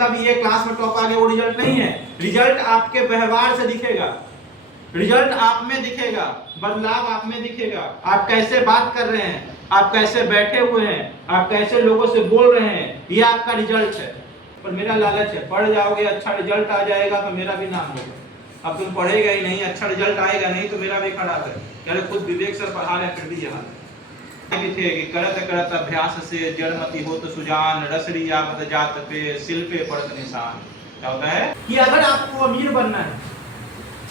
मतलब ये क्लास में टॉप आ गया वो रिजल्ट नहीं है। रिजल्ट आपके व्यवहार से दिखेगा, रिजल्ट आप में दिखेगा, बदलाव आप में दिखेगा। आप कैसे बात कर रहे हैं, आप कैसे बैठे हुए हैं, आप कैसे लोगों से बोल रहे हैं, ये आपका रिजल्ट है। पर मेरा लालच है, पढ़ जाओगे अच्छा रिजल्ट आ जाएगा तो मेरा भी नाम होगा। अब तुम पढ़ेगा ही नहीं, अच्छा रिजल्ट आएगा नहीं तो मेरा भी खराब है। कह खुद विवेक सर पढ़ा रहे फिर भी यहाँ थे कि करत करत अभ्यास से जड़मति हो तो सुजान रसरी यावत जात पे सिल पे पड़त निशान। क्या होता है कि अगर आपको अमीर बनना है,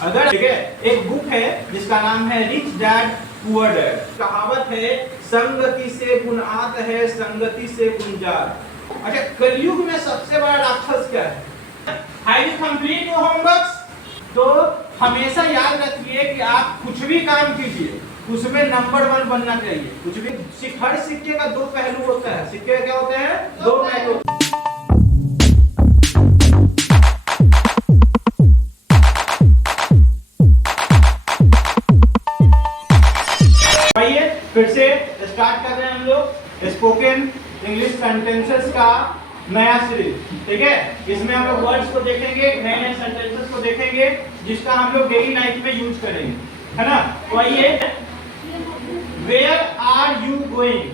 अगर ठीक है, एक बुक है जिसका नाम है रिच डैड पुअर डैड। कहावत है संगति से गुण आत है, संगति से गुण जात। अच्छा, कलयुग में सबसे बड़ा राक्षस क्या है? Have you complete your homeworks? तो हमेशा याद रखिए कि आप कुछ भी काम कीजिए उसमें नंबर 1 बनना चाहिए। कुछ भी हर सिक्के का दो पहलू होता है। सिक्के क्या होते हैं? दो पहलू। आइए फिर से स्टार्ट कर रहे हैं हम लोग स्पोकन इंग्लिश सेंटेंसेस का नया सीरीज। ठीक है, इसमें हम लोग वर्ड्स को देखेंगे, नए नए सेंटेंसेस को देखेंगे जिसका हम लोग डेली लाइफ में यूज करेंगे, है ना। तो आइए, Where are you going?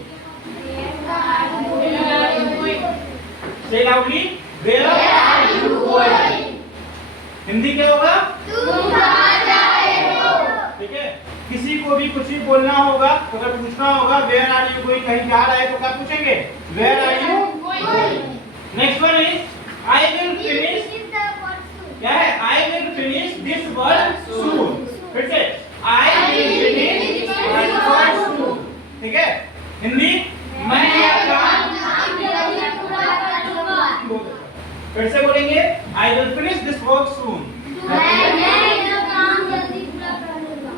Say loudly. Where are you going? Hindi क्या होगा? तुम कहाँ जा रहे हो? ठीक है, किसी को भी कुछ भी बोलना होगा, अगर पूछना होगा Where are you going, कहीं जा रहे हैं तो क्या पूछेंगे? Where are you going? Next one is I will finish. क्या है? I will finish this work soon. फिर से I will finish this work soon. ठीक है, हिंदी मैं यह काम फिर से बोलेंगे I will finish this work soon.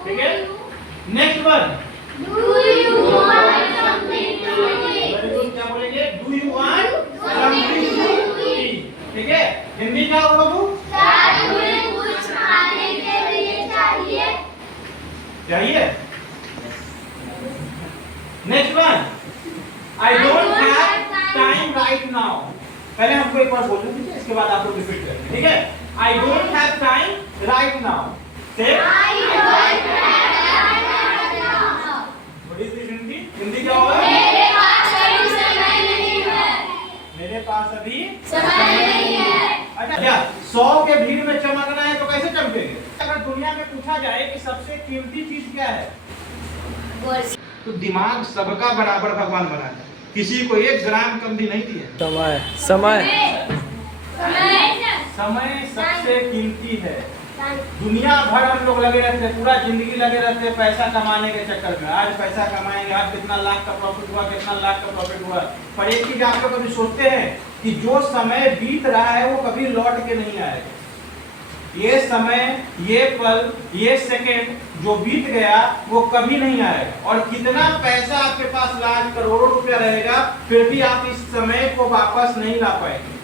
ठीक है, next one Do you want something to eat? क्या बोलेंगे? Do you want something to eat? ठीक है, हिंदी क्या होगा बाबू? तुम्हें कुछ खाने के लिए चाहिए? चाहिए। Next one I don't have time right now. पहले हमको एक बार बोलना है, इसके बाद आप लोग रिपीट करेंगे। ठीक है, I don't have time right now. Say I don't have time right now. What is this Hindi? Hindi क्या होगा? मेरे पास अभी समय नहीं है। मेरे पास अभी समय नहीं है। अच्छा, 100 के भीड़ में चमकना है तो कैसे चमकेंगे? अगर दुनिया में पूछा जाए कि सबसे कीमती चीज क्या है, तो दिमाग सबका बराबर भगवान बनाया, किसी को 1 ग्राम कम भी नहीं दिया। समय समय समय सबसे कीमती है। दुनिया भर हम लोग लगे रहते हैं, पूरा जिंदगी लगे रहते हैं पैसा कमाने के चक्कर में। आज पैसा कमाएंगे, आज कितना लाख का प्रॉफिट हुआ, कितना लाख का प्रॉफिट हुआ। पर एक चीज आप लोग कभी सोचते हैं कि जो समय बीत रहा है वो कभी लौट के नहीं आएगा। ये समय, ये पल, ये सेकंड जो बीत गया वो कभी नहीं आएगा। और कितना पैसा आपके पास लाख करोड़ों रुपया रहेगा फिर भी आप इस समय को वापस नहीं ला पाएंगे।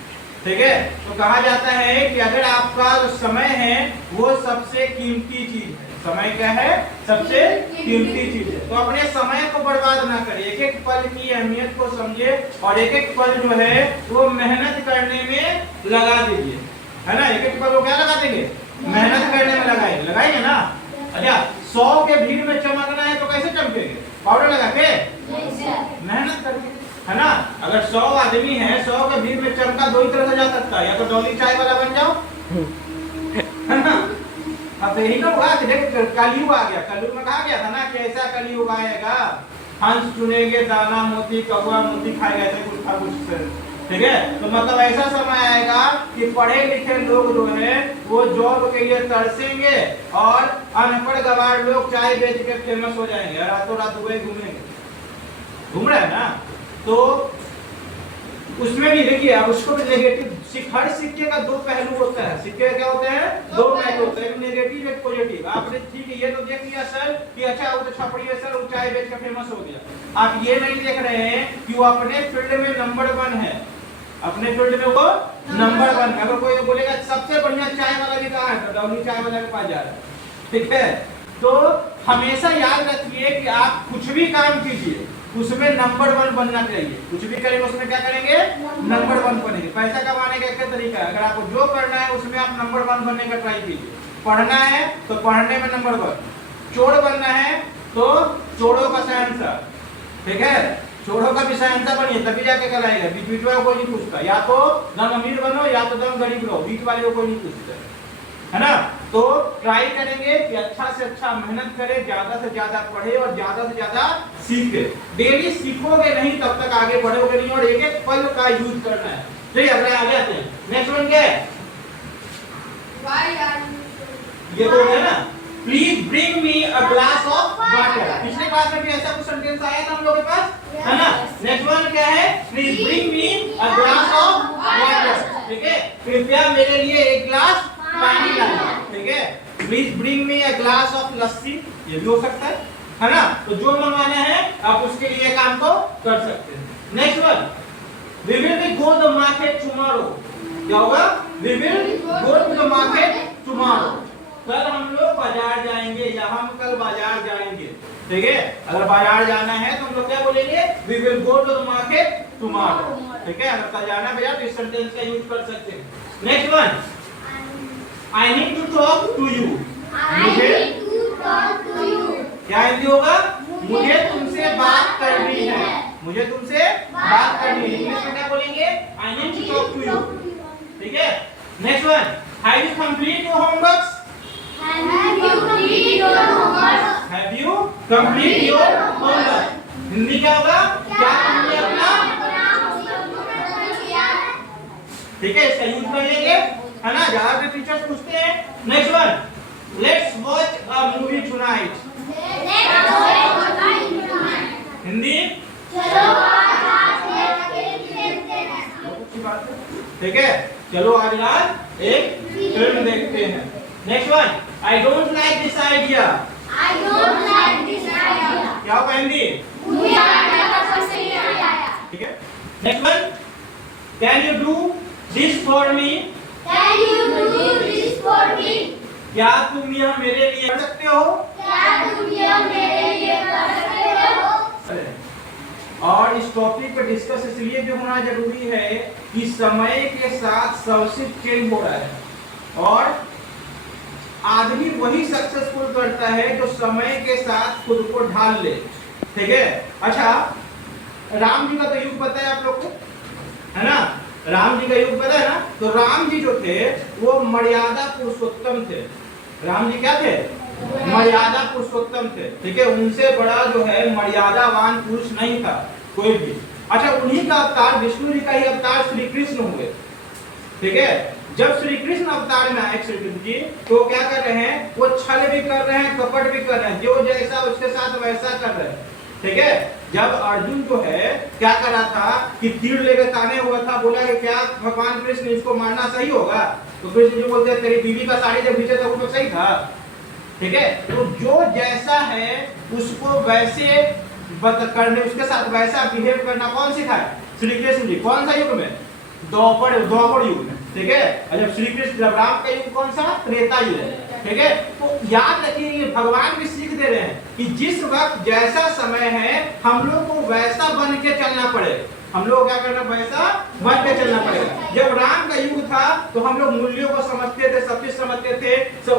ठीक है, तो कहा जाता है कि अगर आपका जो समय है वो सबसे कीमती चीज है। समय क्या है? सबसे कीमती चीज है। तो अपने समय को बर्बाद ना करिए, एक एक पल की अहमियत को समझिए और एक एक पल जो है वो मेहनत करने में लगा दीजिए, है ना। एक एक पल वो क्या लगा देंगे? मेहनत करने में लगाएंगे, लगाएंगे ना। अच्छा, 100 के भीड़ में चमकना है तो कैसे चमकेंगे? पाउडर लगा के? मेहनत करके, है ना। अगर 100 आदमी है, 100 के भीड़ में चमका दो ही तरह से जा सकता है, या तो डॉली चाय वाला बन जाओ, है ना। अब यही तो हुआ कि देख कलयुग आ गया। कलयुग में कहा गया था ना कि ऐसा कलयुग आएगा, हंस चुनेंगे दाना मोती, कौवा मोती खाएगा, ऐसे कुछ था कुछ। ठीक है, तो मतलब ऐसा समय आएगा कि पढ़े लिखे लोग जो है वो जॉब के लिए तरसेंगे और अनपढ़ गवार लोग चाय बेच के फेमस हो जाएंगे, रातों रात दुबई घूमेंगे। घूम रहे हैं ना। तो उसमें भी देखिए, अब उसको भी नेगेटिव, हर सिक्के का दो पहलू होता है। सिक्के क्या होते हैं? दो पहलू होते हैं, एक नेगेटिव एक पॉजिटिव। आपने ठीक है ये तो देख लिया सर कि अच्छा वो तो छपड़ी है सर, वो चाय बेच के फेमस हो गया। आप ये नहीं देख रहे हैं कि वो अपने फील्ड में नंबर 1 है, अपने फील्ड में वो नंबर 1 है। अगर कोई बोलेगा सबसे बढ़िया चाय वाला भी कहाँ है, तो डॉली चाय वाला के पास जा रहा है। ठीक है, तो हमेशा याद रखिए कि आप कुछ भी काम कीजिए उसमें नंबर 1 बनना चाहिए। कुछ भी करेंगे उसमें क्या करेंगे, नंबर 1 बनेंगे। पैसा कमाने का एक तरीका है, अगर आपको जो करना है उसमें आप नंबर 1 बनने का ट्राई कीजिए। पढ़ना है तो पढ़ने में नंबर 1, चोर बनना है तो चोरों का शहंशाह, ठीक है, चोरों का भी शहंशाह बनिए, तभी जाके कराएगा। बीच बीच में कोई नहीं पूछता, या तो दम अमीर बनो या तो दम गरीब रहो, बीच वाले को कोई नहीं पूछता, है ना। तो ट्राई करेंगे कि अच्छा से अच्छा मेहनत करें, ज्यादा से ज्यादा पढ़े और ज्यादा से ज्यादा सीखे। डेली सीखोगे नहीं तब तक आगे बढ़ोगे नहीं, और एक एक पल का यूज करना है। चलिए अगले आगे आते हैं। नेक्स्ट वन क्या है, ये तो है ना, please bring me a glass of water. पिछले क्लास में भी ऐसा कुछ सेंटेंस आया था हम लोग के पास, है ना। नेक्स्ट वन क्या है, please bring me a glass of water, ठीक है, कृपया मेरे लिए एक गिलास पानी लाएं, ठीक है। Please bring me a glass of lassi, ये भी हो सकता है ना। तो जो मंगाना है आप उसके लिए काम को कर सकते हैं। Next one, we will go the market tomorrow. क्या होगा, we will go to the market tomorrow. कल हम लोग बाजार जाएंगे, या हम कल बाजार जाएंगे, ठीक है। अगर बाजार जाना है तो हम लोग क्या बोलेंगे, we will go to the market tomorrow, ठीक है। अगर कल जाना है बाजार तो इस सेंटेंस का यूज कर सकते हैं। Next one, I need to talk to you। मुझे क्या हिंदी होगा, मुझे तुमसे बात करनी है, मुझे तुमसे बात करनी है। इंग्लिश में क्या बोलेंगे, I need to talk to you, ठीक है। Next one, have you complete your homeworks? Have you complete your homework? Hindi क्या होगा, क्या तुमने अपना, ठीक है, इसका यूज कर लेंगे, है ना। ज्यादातर टीचर्स पूछते हैं। Next one, let's watch a movie tonight. Hindi, ठीक है, चलो आज रात एक फिल्म देखते हैं। Next one, I don't like this idea. क्या होगा हिंदी, ठीक है। Next one, can you do this for me. क्या तुम यह मेरे लिए कर सकते हो, और इस टॉपिक पर डिस्कस इसलिए भी होना जरूरी है कि समय के साथ सब कुछ चेंज हो रहा है, और आदमी वही सक्सेसफुल करता है जो समय के साथ खुद को ढाल ले, ठीक है। अच्छा, राम जी का तो युग पता है आप लोग को, है ना। राम जी का युग पता है ना। तो राम जी जो थे वो मर्यादा पुरुषोत्तम थे। राम जी क्या थे, मर्यादा पुरुषोत्तम थे, ठीक है। उनसे बड़ा जो है मर्यादावान पुरुष नहीं था कोई भी। अच्छा, उन्हीं का अवतार, विष्णु जी का ही अवतार श्री कृष्ण हुए, ठीक है। जब श्री कृष्ण अवतार में आए श्री कृष्ण जी, तो क्या कर रहे हैं, वो छल भी कर रहे हैं, कपट भी कर रहे हैं, जो जैसा उसके साथ वैसा कर रहे हैं, ठीक है। जब अर्जुन जो है क्या कर रहा था कि तीर लेकर ताने हुआ था, बोला कि क्या भगवान कृष्ण इसको मारना सही होगा, तो कृष्ण जी बोलते हैं तेरी बीवी का साड़ी जब खींचे तो वो सही था, ठीक है। तो जो जैसा है उसको वैसे करने, उसके साथ वैसा बिहेव करना कौन सिखाए, श्री कृष्ण जी। कौन सा युग में, द्वापर युग में, ठीक है। और जब श्री कृष्ण, जब राम का युग कौन सा, त्रेता युग है, ठीक है। तो याद रखिए भगवान भी सीख दे रहे हैं कि जिस वक्त जैसा समय है हम लोग को वैसा बन के चलना पड़े, हम लोग क्या करना, वैसा बन के चलना पड़ेगा। जब राम का युग था तो हम लोग मूल्यों को समझते थे, सब चीज समझते थे, सब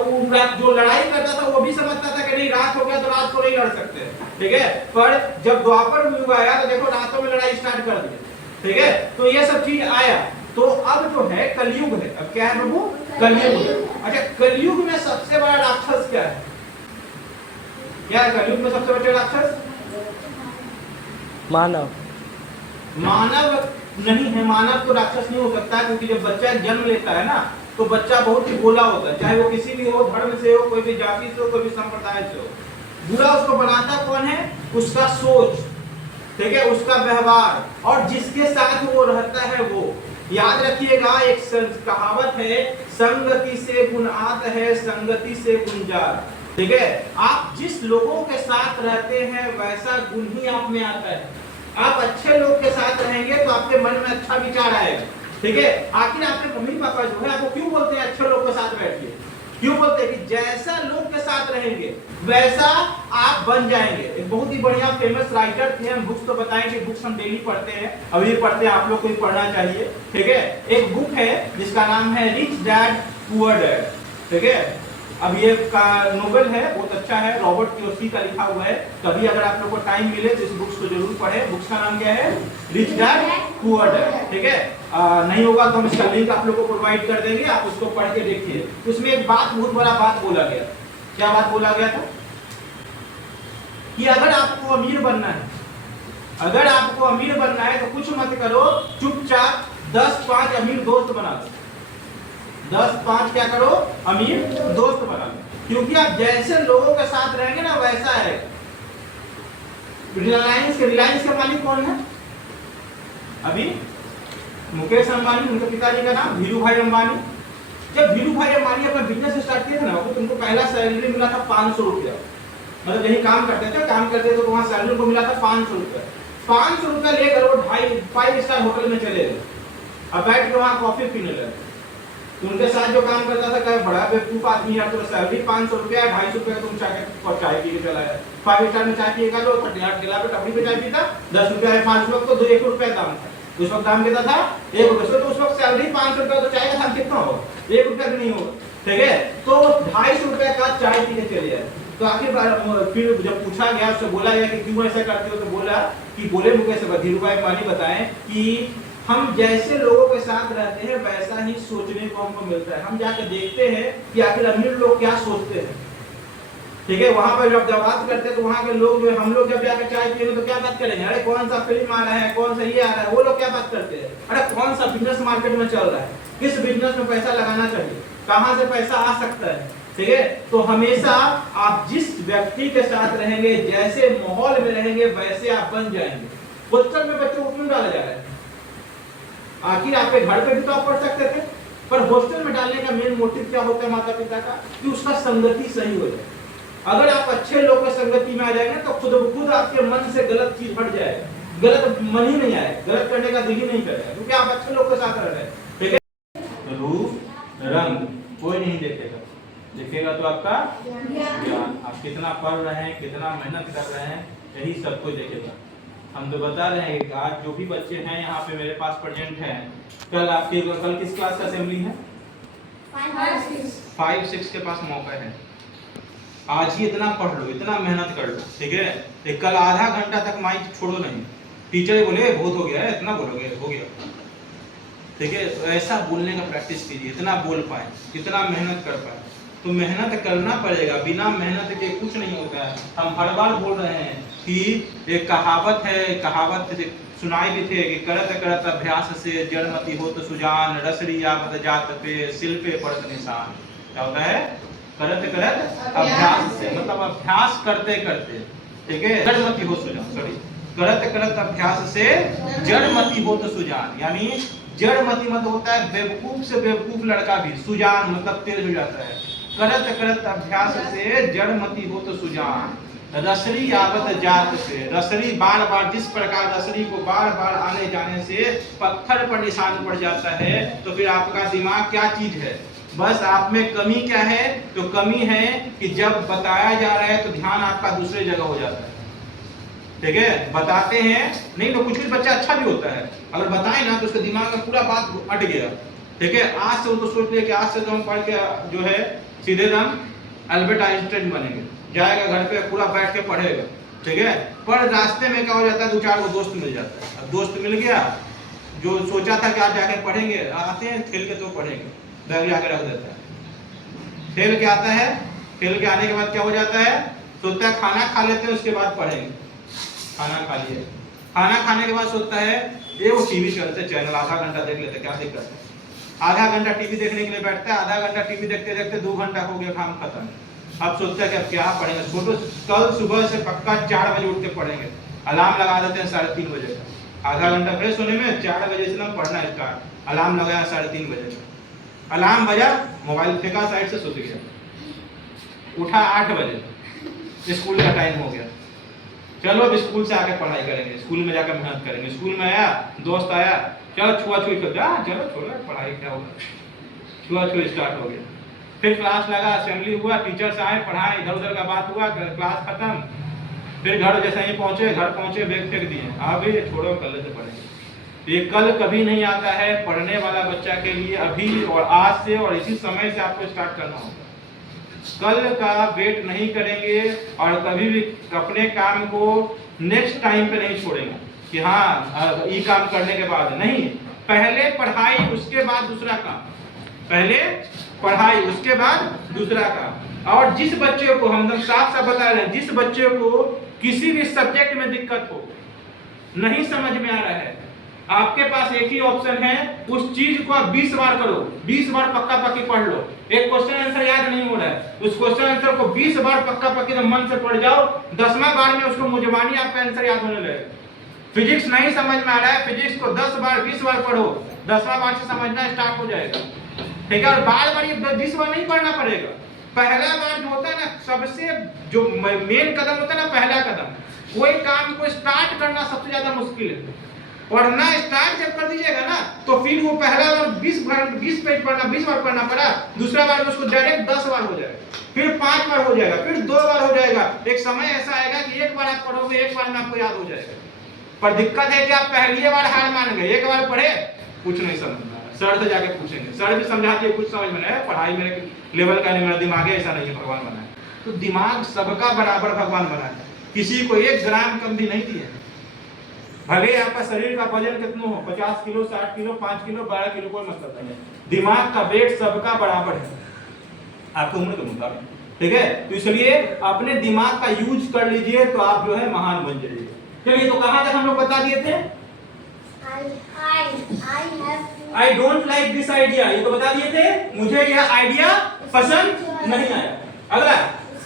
जो लड़ाई करता था वो भी समझता था कि नहीं रात हो गया तो रात को नहीं लड़ सकते, ठीक है। पर जब द्वापर युग आया तो देखो रातों में लड़ाई स्टार्ट कर दी, ठीक है। तो ये सब चीज आया। तो अब जो है कलयुग है, अब क्या है प्रभु, कलयुग। अच्छा, कलयुग में सबसे बड़ा राक्षस क्या है, क्या है कलयुग में सबसे बड़ा राक्षस, मानव। मानव नहीं है, मानव तो राक्षस नहीं हो सकता, क्योंकि जब बच्चा जन्म लेता है ना तो बच्चा बहुत ही भोला होता है, चाहे वो किसी भी हो, धर्म से हो, कोई भी जाति से हो, कोई भी संप्रदाय से हो। बुरा उसको बनाता कौन है, उसका सोच, ठीक है, उसका व्यवहार, और जिसके साथ वो रहता है वो। याद रखिएगा, एक कहावत है, संगति से गुण आता है, संगति से गुण जात, ठीक है। आप जिस लोगों के साथ रहते हैं वैसा गुण ही आप में आता है। आप अच्छे लोग के साथ रहेंगे तो आपके मन में अच्छा विचार आएगा, ठीक है। आखिर आपके मम्मी पापा जो है आपको क्यों बोलते हैं अच्छे लोग के साथ बैठिए, क्यों बोलते हैं कि जैसा लोग के साथ रहेंगे वैसा आप बन जाएंगे। एक बहुत ही बढ़िया फेमस राइटर थे, हम बुक्स तो बताएंगे, बुक्स हम डेली पढ़ते हैं, अभी पढ़ते हैं, आप लोग को भी पढ़ना चाहिए, ठीक है। एक बुक है जिसका नाम है रिच डैड पुअर डैड, ठीक है। अब ये का नोवेल है, बहुत अच्छा है, रॉबर्ट कियोसाकी का लिखा हुआ है। कभी अगर आप लोग को टाइम मिले तो इस बुक्स को जरूर पढ़े। बुक्स का नाम क्या है? रिच डैड पुअर डैड, ठीक है। नहीं होगा तो हम इसका लिंक आप लोग को प्रोवाइड कर देंगे, आप उसको पढ़ के देखिए। उसमें एक बात, बहुत बड़ा बात बोला गया। क्या बात बोला गया था? कि अगर आपको अमीर बनना है, अगर आपको अमीर बनना है तो कुछ मत करो, चुपचाप 10-5 अमीर दोस्त बना लो। 10-5 क्या करो? अमीर दोस्त बना लो। क्योंकि आप जैसे लोगों के साथ रहेंगे ना वैसा है। रिलायंस के मालिक कौन है अभी? मुकेश अंबानी, उनके पिताजी का नाम धीरू भाई अंबानी। जब धीरू भाई अंबानी अपना बिजनेस स्टार्ट किया था ना, तो उनको पहला सैलरी मिला था 500 रुपया। मतलब यही काम करते थे तो वहां सैलरी को मिला था 500 रुपया। 500 रुपया लेकर वो 5 स्टार होटल में चले गए, अब बैठ के वहां कॉफी पीने लगे। तो उनके साथ जो काम करता था, कहे बड़ा बेवकूफ आदमी यार, तो सैलरी 500 रुपया, 250 रुपया तुम चाय पी के चला है। 5 स्टार में चाय पिएगा जो ठेला पे टपरी पे चाय पीता, 10 रुपया है, 5 रुपया तो 1 रुपया दाम था। उस वक्त दाम कितना था? 1 रुपया। तो उस वक्त सैलरी 500 रुपया, तो चाय का दाम कितना होगा? 1 रुपया भी नहीं होगा, ठीक है। तो 250 रुपया का चाय पी के चले आए। तो आखिर फिर जब पूछा गया, उससे बोला गया कि क्यों ऐसा करते हो, तो बोला कि बोले मुकेश धीरू भाई अंबानी बताएं कि हम जैसे लोगों के साथ रहते हैं वैसा ही सोचने को हमको मिलता है। हम जाकर देखते हैं कि आखिर अमीर लोग क्या सोचते हैं, ठीक है। वहां पर जब बात करते हैं तो वहां के लोग जो, हम लोग जब जाकर चाय पिएंगे तो क्या बात करेंगे? अरे कौन सा फिल्म आ रहा है, कौन सा ये आ रहा है। वो लोग क्या बात करते हैं? अरे कौन सा बिजनेस मार्केट में चल रहा है, किस बिजनेस में पैसा लगाना चाहिए, कहां से पैसा आ सकता है, ठीक है। तो हमेशा आप जिस व्यक्ति के साथ रहेंगे, जैसे माहौल में रहेंगे, वैसे आप बन जाएंगे। हॉस्टल में बच्चों को क्यों डाला जा रहा है? आखिर आपके घर पे भी तो आप पढ़ सकते थे, पर हॉस्टल में डालने का मेन मोटिव क्या होता है माता पिता का? कि उसका संगति सही हो जाए। अगर आप अच्छे लोग की संगति में आ जाएंगे तो खुद आपके मन से गलत चीज हट जाएगा, गलत मन ही नहीं आएगा, गलत करने का दिल ही नहीं करेगा, क्योंकि आप अच्छे लोग के साथ रह रहे हैं, ठीक है। रूप रंग कोई नहीं देखेगा, देखेगा तो आपका ज्ञान। आप कितना पढ़ रहे हैं, कितना मेहनत कर रहे हैं, यही सब कुछ देखेगा। हम तो बता रहे हैं कि आज जो भी बच्चे हैं यहाँ पे मेरे पास प्रेजेंट हैं, कल किस क्लास का असेंबली है? 5-6 के पास मौका है। आज ही इतना पढ़ लो, इतना मेहनत कर लो, ठीक है। कल आधा घंटा तक माइक छोड़ो नहीं। टीचर बोले बहुत हो गया है, इतना बोलोगे हो गया, ठीक है। तो ऐसा बोलने का प्रैक्टिस कीजिए, इतना बोल पाए, इतना मेहनत कर पाए। तो मेहनत करना पड़ेगा, बिना मेहनत के कुछ नहीं होता है। हम हर बार बोल रहे हैं कि एक कहावत है, कहावत सुनाई भी थे कि करत करत अभ्यास से जड़मति हो तो सुजान, रसरी आवत जात पे सिल पे पड़त निशान। क्या होता है? करत करत अभ्यास से, मतलब अभ्यास करते करते, ठीक है, जड़मति हो सुजान, सॉरी, करत करत अभ्यास से जड़मति हो तो सुजान। यानी जड़मति मत होता है बेवकूफ से बेवकूफ लड़का भी, सुजान मतलब तेज हो जाता है। करत करत अभ्यास से जड़मति हो तो सुजान, रसरी आवत जात से, रसरी बार बार, जिस प्रकार रसरी को बार बार आने जाने से पत्थर पर निशान पड़ जाता है, तो फिर आपका दिमाग क्या चीज है? बस आप में कमी क्या है? तो कमी है कि जब बताया जा रहा है तो ध्यान आपका दूसरे जगह हो जाता है, ठीक है। बताते हैं नहीं तो कुछ बच्चा अच्छा भी होता है, अगर बताए ना तो उसके दिमाग में पूरा बात अट गया, ठीक है। आज से वो तो सोच लिया कि आज से तो हम पढ़ के जो है सीधे हम अल्बर्ट आइंस्टाइन बनेंगे, जाएगा घर पे पूरा बैठ के पढ़ेगा, ठीक है। पर रास्ते में क्या हो जाता है? 2-4 को दोस्त मिल जाता है। अब दोस्त मिल गया, जो सोचा था कि आज जाके पढ़ेंगे, आते हैं खेल के तो पढ़ेंगे, बैग जाके रख देता है। खेल के आता है, खेल के आने के बाद क्या हो जाता है? सोचता है खाना खा लेते हैं उसके बाद पढ़ेंगे। खाना खा लिए, खाना खाने के बाद सोचता है ये वो टीवी चलते चैनल आधा घंटा देख लेते, क्या दिक्कत है? आधा घंटा टीवी देखने के लिए बैठता है, आधा घंटा टीवी देखते देखते 2 घंटा हो गया, काम खत्म। अब सोचता है कि अब क्या पढ़ेंगे, छोटो कल सुबह से पक्का 4 बजे उठ के पढ़ेंगे। अलार्म लगा देते हैं 3:30 बजे का, आधा घंटा फ्रेश होने में 4 बजे से पढ़ना स्टार्ट। अलार्म लगाया 3:30 बजे का, अलार्म बजा, मोबाइल फेंका साइड से, सो गया। उठा 8 बजे, स्कूल का टाइम हो गया, चलो अब स्कूल से आके पढ़ाई करेंगे, स्कूल में जाकर मेहनत करेंगे। स्कूल में आया, दोस्त आया, चलो छुआ छुई कर, चलो छोड़ो पढ़ाई क्या होगा, छुआ छुई स्टार्ट हो गया। फिर क्लास लगा, असेंबली हुआ, टीचर्स आए, पढ़ाए, इधर उधर का बात हुआ, क्लास खत्म, फिर घर जैसे ही पहुंचे, घर पहुंचे बैग फेंक दिए, अभी छोड़ो कल से पढ़ेंगे। ये कल कभी नहीं आता है पढ़ने वाला बच्चा के लिए, अभी और आज से और इसी समय से आपको स्टार्ट करना होगा। कल का वेट नहीं करेंगे और कभी भी अपने काम को नेक्स्ट टाइम पे नहीं छोड़ेंगे कि हाँ ये काम करने के बाद नहीं, पहले पढ़ाई उसके बाद दूसरा काम, पहले पढ़ाई उसके बाद दूसरा काम। और जिस बच्चे को हम साफ साफ बता रहे हैं, जिस बच्चे को किसी भी सब्जेक्ट में दिक्कत हो, नहीं समझ में आ रहा है, आपके पास एक ही ऑप्शन है, उस चीज को आप 20 बार करो, 20 बार पक्का पक्की पढ़ लो। एक क्वेश्चन आंसर याद नहीं हो रहा है, उस क्वेश्चन आंसर को 20 बार पक्का पक्की मन से पढ़ जाओ, 10वां बार में उसको मुजबानी आपका आंसर याद होने लगेगा। फिजिक्स नहीं समझ में आ रहा है, फिजिक्स को 10 बार 20 बार पढ़ो, 10वां बार से समझना स्टार्ट हो जाएगा। ठीक है, और बार बार ये 20 बार नहीं पढ़ना पड़ेगा। पहला बार जो होता है ना, सबसे जो मेन कदम होता है ना, पहला कदम, कोई काम को स्टार्ट करना सबसे ज्यादा मुश्किल है। पढ़ना स्टार्ट जब कर दीजिएगा ना, तो फिर वो पहला बार 20 पेज पढ़ना, 20 बार पढ़ना पड़ा, दूसरा बार उसको डायरेक्ट 10 बार हो जाएगा, फिर 5 बार हो जाएगा, फिर 2 बार हो जाएगा। एक समय ऐसा आएगा कि एक बार आप पढ़ोगे, एक बार में आपको याद हो जाएगा। पर दिक्कत है कि आप पहली बार हार मान गए, एक बार पढ़े कुछ नहीं समझ में, सर से जाके पूछेंगे, सर भी समझाते हैं, कुछ समझ में नहीं, पढ़ाई मेरे लेवल का नहीं, मेरा दिमाग ऐसा नहीं है, भगवान बनाया। तो दिमाग सबका बराबर भगवान बनाया, किसी को 1 ग्राम कम भी नहीं दिया। भले आपका शरीर का वजन कितना हो, 50 किलो, 60 किलो, 5 किलो, 12 किलो, कोई मतलब नहीं है, दिमाग का वेट सबका बराबर है आपको उम्र के मुताबिक। ठीक है, तो इसलिए अपने दिमाग का यूज कर लीजिए, तो आप जो है महान बन जाइए। चलिए, तो कहां तक हम लोग बता दिए थे? I don't like this idea, ये तो बता दिए थे, मुझे यह आइडिया पसंद नहीं आया। अगला,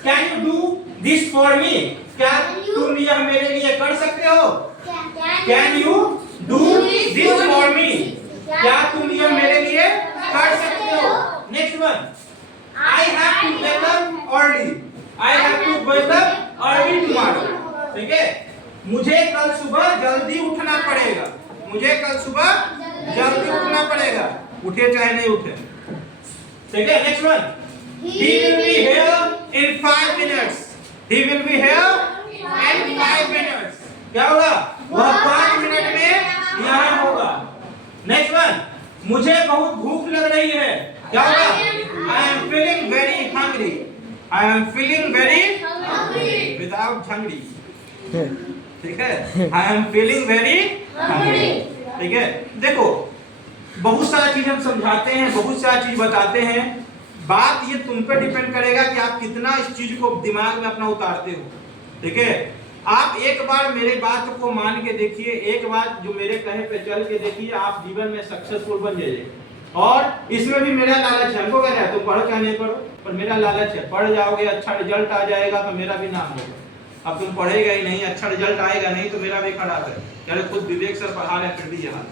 can you do this for me, क्या तुम यह मेरे लिए कर सकते हो? Can you do this for me, क्या तुम यह मेरे लिए कर सकते हो? Next one, I have to wake up early, I have to wake up early tomorrow. ठीक है, मुझे कल सुबह जल्दी उठना पड़ेगा, मुझे कल सुबह जल्दी उठना पड़ेगा, उठे चाहे नहीं उठे। ठीक है, next one, he will be here in 5 minutes, he will be here in 5 minutes, क्या होगा? वह 5 मिनट में यहाँ होगा। नेक्स्ट वन, मुझे बहुत भूख लग रही है, क्या होगा? I am feeling very hungry, I am feeling very hungry without hungry। ठीक है, I am feeling very hungry। ठीक है, देखो बहुत सारा चीज हम समझाते हैं, बहुत सारा चीज बताते हैं, बात ये तुम पे डिपेंड करेगा कि आप कितना इस चीज को दिमाग में अपना उतारते हो। ठीक है, आप एक बार मेरे बात को मान के देखिए, एक बार जो मेरे कहे पे चल के देखिए, आप जीवन में सक्सेसफुल बन जाइए। और इसमें भी मेरा लालच है, हमको कहना है तुम पढ़ो क्या नहीं पढ़ो, पर मेरा लालच है, पढ़ जाओगे, अच्छा रिजल्ट आ जाएगा तो मेरा भी नाम होगा। अब तुम पढ़ेगा ही नहीं, अच्छा रिजल्ट आएगा नहीं, तो मेरा भी खराब है, यार खुद विवेक सर पढ़ा रहे फिर भी यहाँ।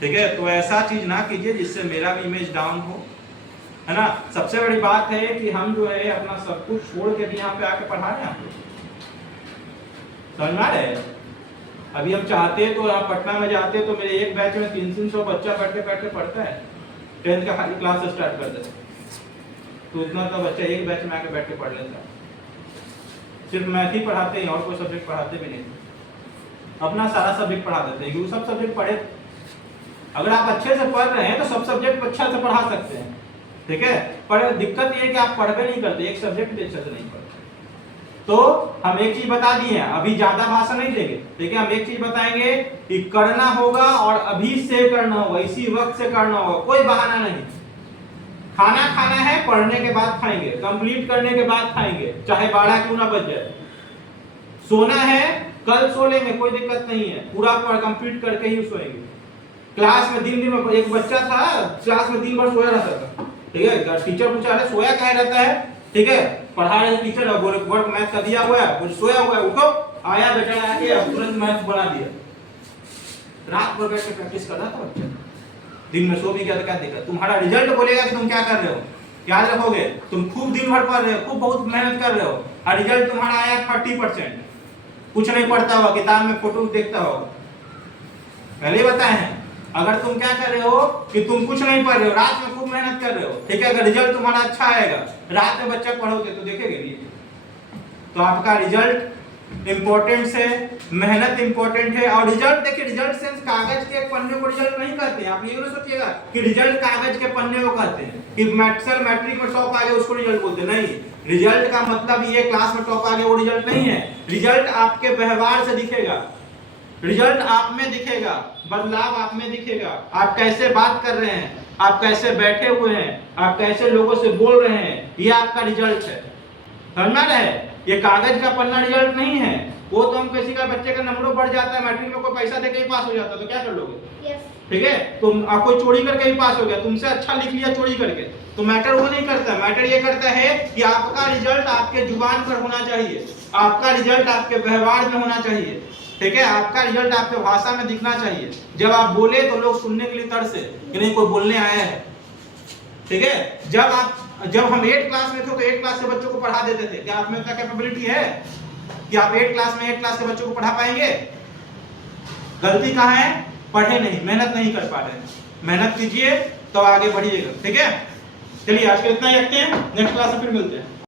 ठीक है, तो ऐसा चीज ना कीजिए जिससे मेरा भी इमेज डाउन हो, है ना। सबसे बड़ी बात है कि हम जो है अपना सब कुछ छोड़ के भी यहाँ पे आके पढ़ा रहे हैं आप लोग, समझ में आ रहा है। अभी हम चाहते हैं तो आप पटना में जाते तो मेरे एक बैच में 300 बच्चा बैठ के पढ़ता है, 10th का क्लास स्टार्ट कर देते, तो इतना तो बच्चा एक बैच में आके बैठ के पढ़ लेता। सिर्फ मैथ ही पढ़ाते हैं और कोई सब्जेक्ट पढ़ाते भी नहीं, अपना सारा सब्जेक्ट पढ़ा देते हैं, क्योंकि सब सब्जेक्ट पढ़े, अगर आप अच्छे से पढ़ रहे हैं तो सब सब्जेक्ट अच्छा से पढ़ा सकते हैं। ठीक है, पर दिक्कत ये है कि आप पढ़वे नहीं करते, एक सब्जेक्ट भी अच्छे से नहीं पढ़ते। तो हम एक चीज बता दिए हैं, अभी ज्यादा भाषण नहीं देंगे। ठीक है, हम एक चीज बताएंगे कि करना होगा और अभी से करना होगा, इसी वक्त से करना होगा, कोई बहाना नहीं। खाना खाना है, पढ़ने के बाद खाएंगे, कंप्लीट करने के बाद खाएंगे, चाहे 12 क्यों ना बज जाए। सोना है, कल सो लेंगे, कोई दिक्कत नहीं है, पूरा कंप्लीट करके ही सोएंगे। क्लास में दिन में एक बच्चा था, क्लास में दिन भर सोया रहता था। ठीक है, टीचर पूछा रहे सोया कहाँ रहता है, ठीक है, पढ़ा रहे टीचर, बोले वर्क मैथ का दिया हुआ है, सोया हुआ है, उठो, आया बेटा आके तुरंत मैथ बना दिया। रात भर बैठ के प्रैक्टिस कर रहा था बच्चा, दिन में सो भी गया तो क्या दिक्कत। तुम्हारा रिजल्ट बोलेगा कि तुम क्या कर रहे हो, याद रखोगे, तुम खूब दिन भर पढ़ रहे हो, खूब बहुत मेहनत कर रहे हो, और रिजल्ट तुम्हारा आया 30%, कुछ नहीं पढ़ता हुआ, किताब में फोटो देखता होगा। पहले बताए हैं, अगर तुम क्या कर रहे हो कि तुम कुछ नहीं पढ़ रहे हो, रात में खूब खूब मेहनत कर रहे हो, ठीक है, अगर रिजल्ट तुम्हारा अच्छा आएगा, रात में बच्चा पढ़ोगे तो देखेंगे नहीं। तो आपका रिजल्ट इंपॉर्टेंट है, मेहनत इंपॉर्टेंट है। और रिजल्ट देखिए, रिजल्ट सेंस कागज के पन्ने को रिजल्ट नहीं कहते हैं। आप ये ना सोचिएगा कि रिजल्ट कागज के पन्ने को कहते हैं कि मैट्रिक में टॉप आ गया उसको रिजल्ट बोलते हैं, नहीं। रिजल्ट का मतलब ये क्लास में टॉप आ गया वो रिजल्ट नहीं है। रिजल्ट आपके व्यवहार से दिखेगा, रिजल्ट आप में दिखेगा, बदलाव आप में दिखेगा। आप कैसे बात कर रहे हैं, आप कैसे बैठे हुए हैं, आप कैसे लोगों से बोल रहे हैं, ये आपका रिजल्ट है। समझ में रहे, ये कागज का पन्ना रिजल्ट नहीं है। वो तो हम किसी का बच्चे का नंबरों बढ़ जाता है, मैट्रिक में कोई पैसा देके ही पास हो जाता है, तो क्या कर लोगे? ठीक है, तुम आप कोई चोरी करके ही पास हो गया, तुमसे अच्छा लिख लिया चोरी करके, तो मैटर वो नहीं करता। मैटर ये करता है कि आपका रिजल्ट आपके जुबान पर होना चाहिए, आपका रिजल्ट आपके व्यवहार में होना चाहिए, ठीक है, आपका रिजल्ट आपके भाषा में दिखना चाहिए। जब आप बोले तो लोग सुनने के लिए तरसे कि नहीं कोई बोलने आया है, ठीक है। जब हम 8 क्लास में थे तो 8 क्लास के बच्चों को पढ़ा देते थे। क्या आप में इतना कैपेबिलिटी है कि आप 8 क्लास के बच्चों को पढ़ा पाएंगे? गलती कहाँ है? पढ़े नहीं, मेहनत नहीं कर पा रहे। मेहनत कीजिए तो आगे बढ़िएगा, ठीक है। चलिए आज के इतना ही रखते हैं, नेक्स्ट क्लास में फिर मिलते हैं।